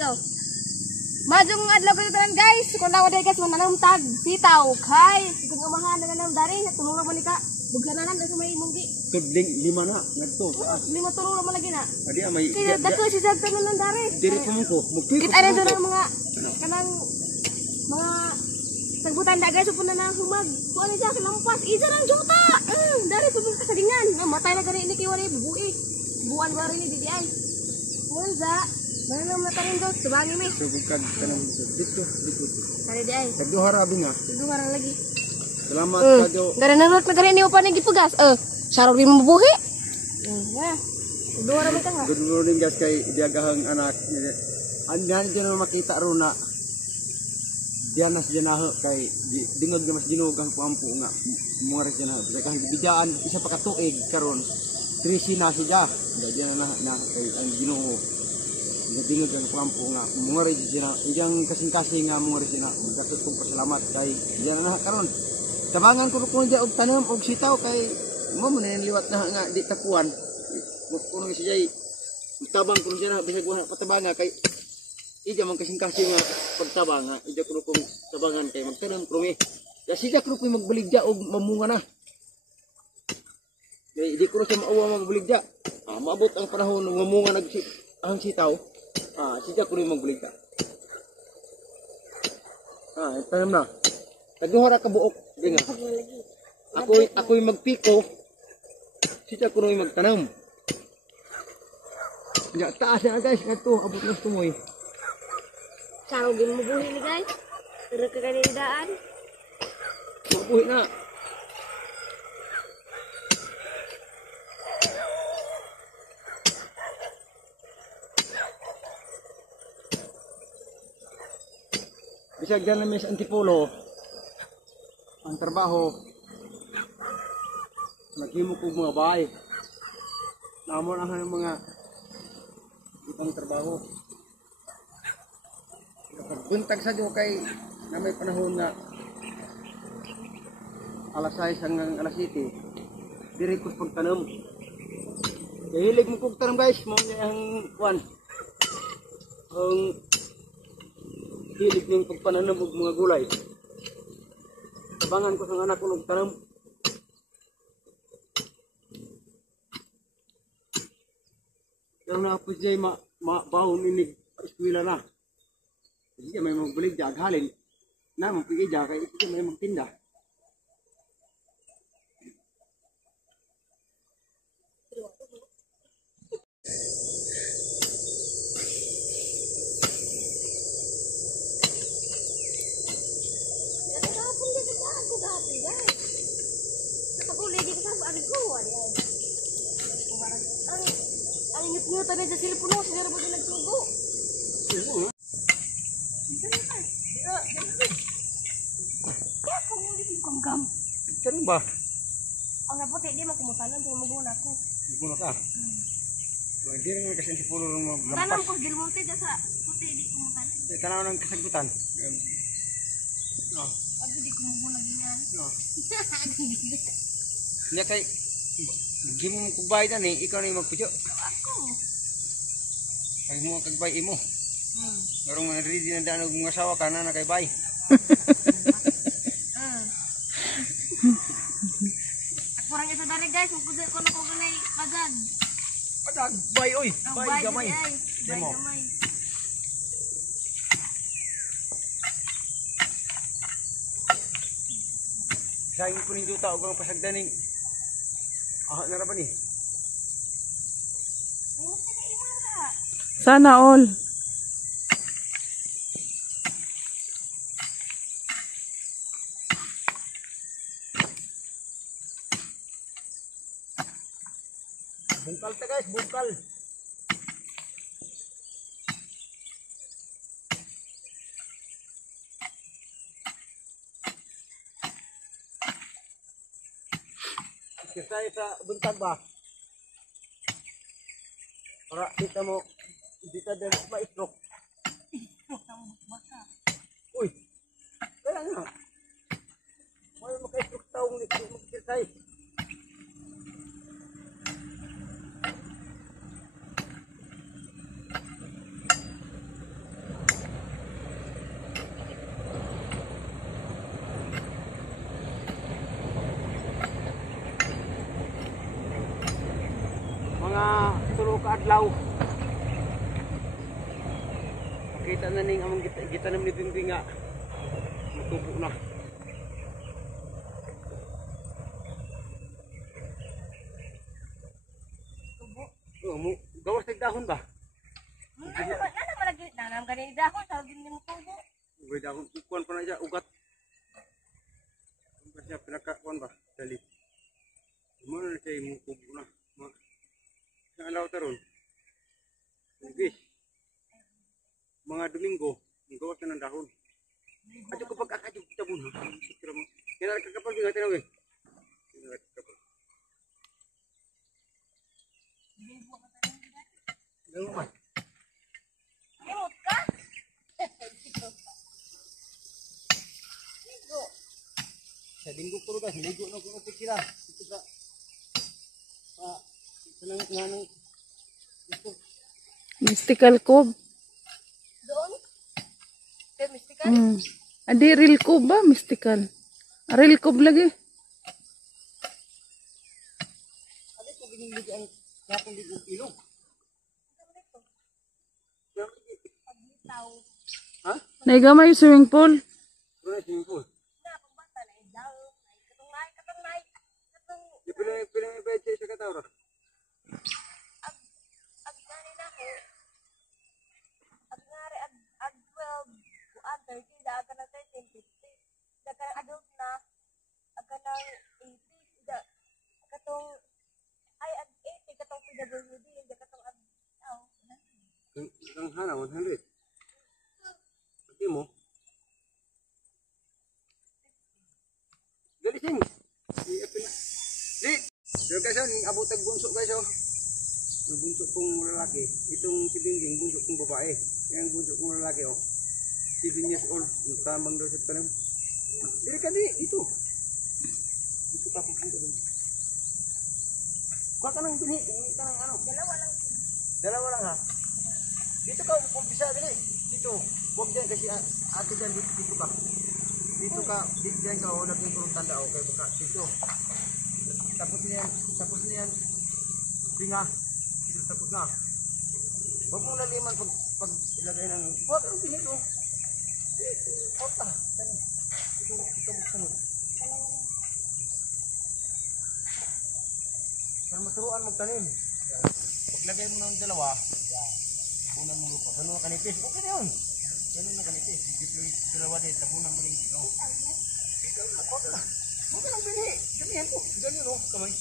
Yo. Majong adlaw kayo tanan guys. Kung daw day guys mananam tag sitaw kay kung umahan na nanam dari tumulong man ka. Bugananan sa may munggi. Tudling 5 na ngadto. 5 turo naman lagi na. Adi may kaya dako si jagtan nan dari. Diri pa mo ko. Mugpit. Kita na duro mga kanang mga sagbutan da guys upon na humag. Kuan siya lampas. Isa lang juta. Dari tubig kasagingan. Matay na gani ni kiwari bubuhi. Buwan bari ni di ay. Munza. Manam na tarin do, tubangi mi. Subukan kanang dito. Kare di ay. Kaduha rabi nga. Kaduha lagi. Salamat kadyo. Dari nanurut na gani ni upan ni gipugas. Sarog di mabubuhi. Ya. Kaduha ra ka nga. Good morning guys kay diagahang anak. Andan dyan makita ro na dianas janaho kay dingog mas ginugang puampo nga muares janaho. Daghang bidaan isa pa ka tuig karon. 3 na siya. Diyan na kay ang Ginoo. Nagdingog ang kampo nga mungari sila iyang kasing-kasing nga mungari sila magdatot kong pasalamat kay diyan na karon tabangan ko kun dia og tanom og sitaw kay mo man liwat na nga di tapuan kuno siya tabang kun dia bisag wala patabanga kay ija man kasing-kasing nga pagtabanga ija ko kong tabangan kay magtanom krumi ya siya ko magbaligya og mamunga na kay di ko siya maawa magbaligya maabot ang panahon ng mamunga ang sitaw. Sija ko rin magbulig ka. Tanam na. Nagduhara ka buok. Di nga. Ako'y magpiko. Sija ko rin magtanam. Ya, taas na guys. Ito, abot na tumoy. Sarogin mo buhi ni guys. Pero kaganindaan. Mabuhi na. Bisag dyan namin sa Antipolo, ang trabaho, naghimo ko mga bahay. Namo na ang mga ibang trabaho. Buntag sa diyo kay na may panahon na alas 6 hanggang alas 7, diri ko pagtanam. Kahilig mo kong tanam guys, mo niya ang kuwan. Ang hilig ng pagpananam og mga gulay. Tabangan ko sa anak ko ng tanam. Pero na po siya mabaon inig eskwela na. Kasi siya may magbulig diya aghalin. Na magpigay diya kaya siya may magtinda. Ang ingat-ingatan na sa silpuno, sinira ba din nagtugo? Kaya kung muli yung kamgam. Saan ba? Ang naputi, di makumusalan kung maguna ko. Maguna ka? Hindi rin kasi si Puro ng mga tanam ko, dilmunti dyan sa puti, di kumusalan. Tanaw ng kasagutan. Pag di kumuguna ganyan. Nya kay gimong kugbay dan eh, ikaw na yung magpudyo. Ako. Kay mo kagbay imo. Karong man ready na daan og mga asawa ka na kay bay. Ako rin isa dari guys, magkuda ko na ko ganay pagad. Padag bay oy, bay gamay. Demo. Gamay. Sayang ko ning juta og ang pasagdaning. Na ra ba ni? Sana all. Bungkal ta guys, bungkal. Saya sa buntag ba? Para kita mo dito din ma-stroke. Stroke ang baka. Uy. Kaya nga. May maka-stroke taong ni magkirtay. kaadlaw. Kita na ning among gitanam ni Bimbing nga matubo na. Oh, mo gawas ng dahon ba? Ano malagi nanam ganin dahon sa gini mo tubo. Uy dahon kuan pa na siya ugat. Ano siya pinakakuan ba? Dali. Mo na siya mo tubo na. Sa alaw taron. Bis. Mga Domingo, gawas na ng dahon. Ato kapag akadyo kita muna. Kaya nakakapal din natin awin. Gawin mo. Imot ka? Ligo. Sa linggo ko rin guys, ligo na kumapit sila. Ito sa nanang ito. Mystical Cove. Doon? Kaya mystical? Adi real cove ba? Mystical. Real cove lagi. Ano ito binigay ang kapong ligong ilong? Ha? Naigamay yung swimming pool. Ano na swimming pool? Na, pagbata na idaw. Katungay. Di pala may bayad siya sa katawra. Agngari na ko. Agngari, ag 12. Buan, 30. Daga na 13, 50. Daga adult na. Aga ng 80. Katong, ay, ag 80. Katong PWD. Katong ag, Ang hana, 100. Pati mo. Dali sing. Di. Pero guys, abot ang bunso guys oh. Yung bunso kong lalaki. Itong si Bingbing, bunso kong babae. Yung bunso kong lalaki oh. 7 years old. Tamang daw sa tanong. Dili ka di. Ito. Ito ka pupunta doon. Kuha ka ng bini. Kuha ka ng ano. Dalawa lang ha. Dito ka umpisa dali. Dito. Huwag dyan kasi ate dyan dito ka. Dito ka. Dyan ka o naging kurong tanda o kaya baka dito. Tapos niyan. Pinga. Dito tapos na. Huwag mong laliman pag ilagay ng. Huwag ang pinito. Huwag ka. Ito buksan mo. Para maturuan magtanim. Pag lagay mo ng dalawa. Tabunan mo lupa. Ganun na kanipis. Okay na yun. Ganun na kanipis. Dito yung dalawa din. Tabunan mo rin. Dito na. Huwag ka lang bini. Gamihan ko. Ganun o. Kamay.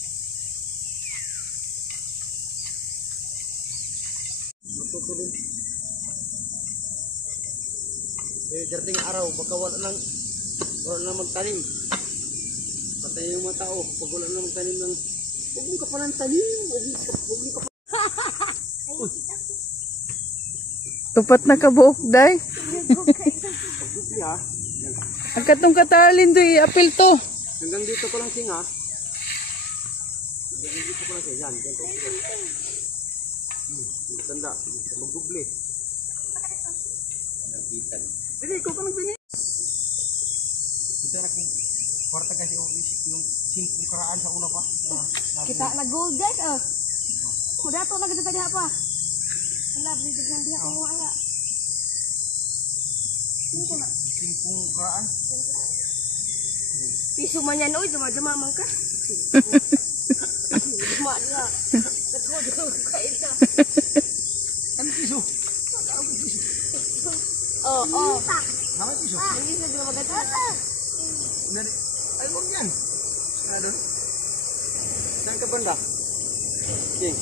Matutulong. Darating araw. Baka wala nang magtanim. Patay yung mga tao. Pag wala nang magtanim ng. Huwag mong kapalan tanim. Huwag mong kapalan. Tupat na kabuok, day. Pagdupli ha. Yan. Ang katong katalin doy, apil to. Hanggang dito ko lang singa. Hanggang dito ko lang singa. Yan. Yan. Tanda. Magdupli. Nagbitan. Dili, ikaw ka nagbini. Ito na kung kwarta kasi yung 5 karaan sa una pa. Kita nag-gold guys, oh. Kuda to lagi sa diha pa. Wala, bigyan diha ko aya. 5 karaan. Piso man yan, oy, jama-jama man ka. Jama dia. Katho ka isa. Ano piso? Oh. Nama piso? Hindi na dito maganda. Ay, huwag yan. Saan doon? Saan ka banda? King.